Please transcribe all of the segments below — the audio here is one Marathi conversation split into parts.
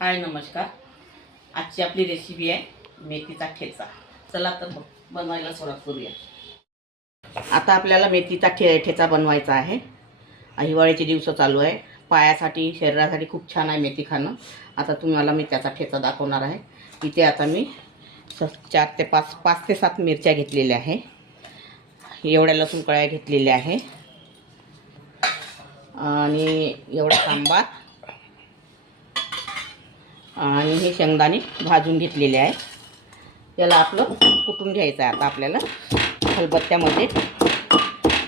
हाय नमस्कार. आजची आपली रेसिपी आहे मेथीचा ठेचा. चला तर बनवायला सुरुवात करूया. आता आपल्याला मेथीचा ठे ठेचा बनवायचा आहे. हिवाळ्याचे दिवस चालू आहे. पायासाठी शरीरासाठी खूप छान आहे मेथी खाणं. आता तुम्हाला मी त्याचा ठेचा दाखवणार आहे. इथे आता मी स चार ते पाच पाच ते सात मिरच्या घेतलेल्या आहे. एवढ्या लसूण कळ्या घेतलेल्या आहे. आणि एवढा सांबार आणि हे शेंगदाणे भाजून घेतलेले आहे. याला आपलं कुटून घ्यायचं आहे आता आपल्याला. खलबत्त्यामध्ये.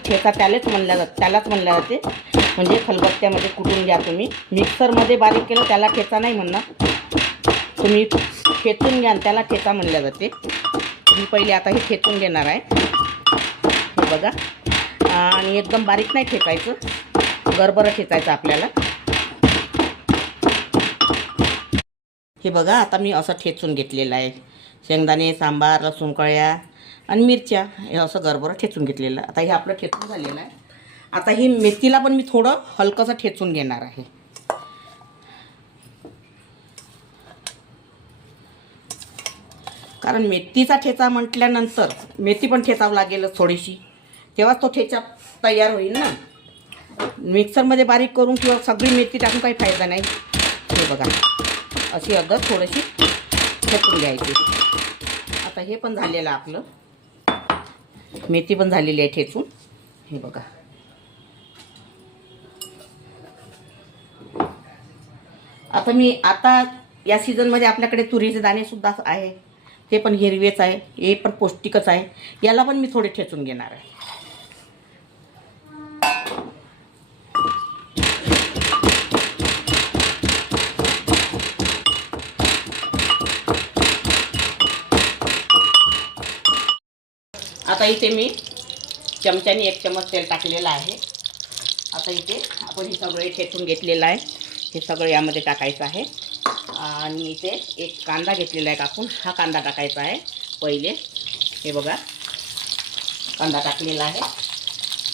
ठेचा त्यालाच म्हणल्या जात त्यालाच म्हणल्या जाते. म्हणजे खलबत्त्यामध्ये कुटून घ्या तुम्ही. मिक्सरमध्ये बारीक केलं त्याला ठेचा नाही म्हणणार. तुम्ही ठेचून घ्या त्याला ठेचा म्हणल्या जाते. मी पहिले आता हे ठेचून घेणार आहे. हे बघा. आणि एकदम बारीक नाही ठेचायचं. गरबरं ठेचायचं आपल्याला. हे बघा आता मी असं ठेचून घेतलेलं आहे. शेंगदाणे सांबार लसूण कळ्या आणि मिरच्या हे असं गरबरं ठेचून घेतलेलं. आता हे आपलं ठेचून झालेलं आहे. आता ही मेथीला पण मी थोडं हलकंसं ठेचून घेणार आहे. कारण मेथीचा ठेचा म्हटल्यानंतर मेथी पण ठेचावं लागेलच थोडीशी. तेव्हाच तो ठेचा तयार होईल ना. मिक्सरमध्ये बारीक करून किंवा सगळी मेथी टाकून काही फायदा नाही. हे बघा. अशी अगं थोडीशी फेकून घ्यायची. आता हे पण झालेलं आपलं. मेथी पण झालेली आहे ठेचून. हे बघा. आता मी आता या सीझनमध्ये आपल्याकडे तुरीचे दाणेसुद्धा आहे. ते पण हिरवेच आहे. हे पण पौष्टिकच आहे. याला पण मी थोडे ठेचून घेणार आहे. आता इथे मी चमच्याने एक चमच तेल टाकलेलं आहे. आता इथे आपण हे सगळे ठेचून घेतलेलं आहे. हे सगळं यामध्ये टाकायचं आहे. आणि इथे एक कांदा घेतलेला आहे कापून. हा कांदा टाकायचा आहे पहिले. हे बघा. कांदा टाकलेला आहे.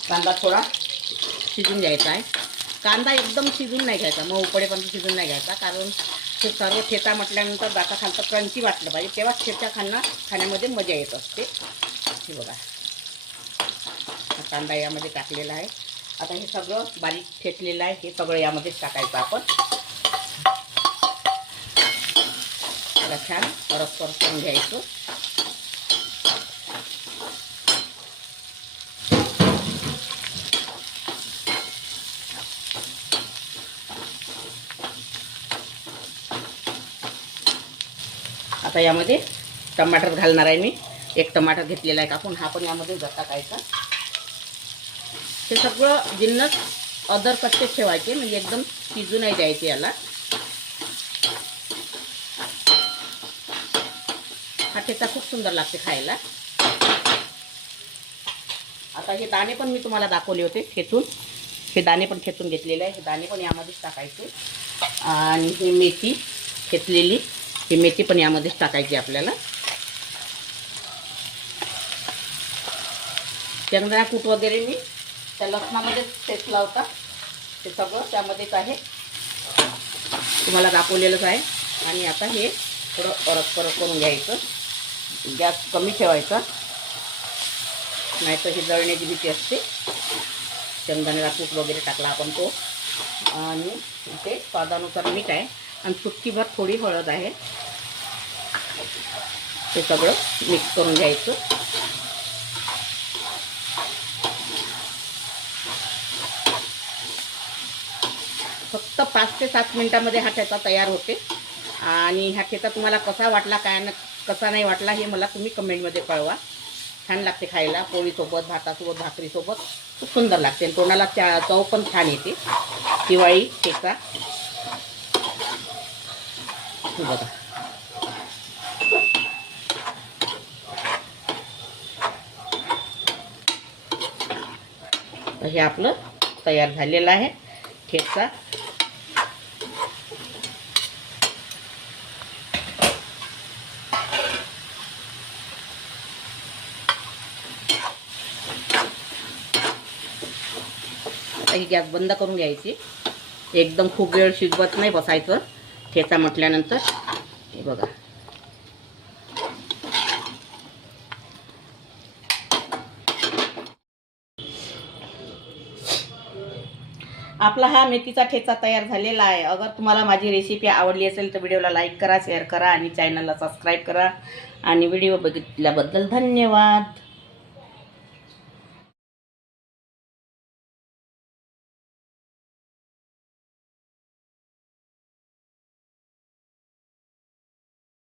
कांदा थोडा शिजून घ्यायचा आहे. कांदा एकदम शिजून नाही घ्यायचा. मग उकडेपर्यंत शिजून नाही घ्यायचा. कारण ते सर्व ठेचा म्हटल्यानंतर दाता खालचं क्रंची वाटलं पाहिजे. तेव्हा ठेचा खाणं खाण्यामध्ये मजा येत असते. हे बघा. हा कांदा यामध्ये टाकलेला आहे. आता हे सगळं बारीक ठेचलेलं आहे. हे सगळं यामध्येच टाकायचं आपण. त्याला छान परत परत करून घ्यायचं. आता यामध्ये टमाटर घालणार आहे मी. एक टमाटर घेतलेला आहे कापून हा पण यामध्ये जाता टाकायचा हे सगळं जिन्नस अदर कच्चे ठेवायचे म्हणजे एकदम शिजू नाही द्यायचे याला. हा ठेचा खूप सुंदर लागते खायला. आता हे दाणे पण मी तुम्हाला दाखवले होते ठेचून हे दाणे पण ठेचून घेतलेले आहे. हे दाणे पण यामध्येच टाकायचे. आणि ही मेथी ठेचलेली ही मेथी पण यामध्येच टाकायची आपल्याला. शेंगदाणा कूट वगैरे मी त्या लसणामध्येच ठेचला होता ते सगळं त्यामध्येच आहे. तुम्हाला दाखवलेलंच आहे. आणि आता हे थोडं परत परत करून घ्यायचं. गॅस कमी ठेवायचा. नाहीतर ही जळण्याची भीती असते. शेंगदाण्याला कूट वगैरे टाकला आपण तो. आणि इथे स्वादानुसार मीठ आहे. आणि चुटकीभर थोडी हळद आहे. ते सगळं मिक्स करून घ्यायचं. फक्त पाच ते सात मिनटामध्ये हा ठेचा तयार होते. आणि हा ठेचा तुम्हाला कसा वाटला काय ना कसा नाही वाटला हे मला तुम्ही कमेंटमध्ये कळवा. छान लागते खायला पोळीसोबत भातासोबत भाकरीसोबत. खूप सुंदर लागते आणि तोंडाला चा चव पण छान येते. दिवाळी ठेचा. बघा. हे आपलं तयार झालेलं आहे ठेचा. ही गॅस बंद करून घ्यायची. एकदम खूप वेळ शिजवत नाही बसायचं. ठेचा म्हटल्यानंतर. हे बघा. आपला हा मेथीचा ठेचा तयार झालेला आहे. अगर तुम्हाला माझी रेसिपी आवडली असेल तर व्हिडिओला लाईक करा शेअर करा आणि चॅनलला सबस्क्राईब करा. आणि व्हिडिओ बघितल्याबद्दल धन्यवाद.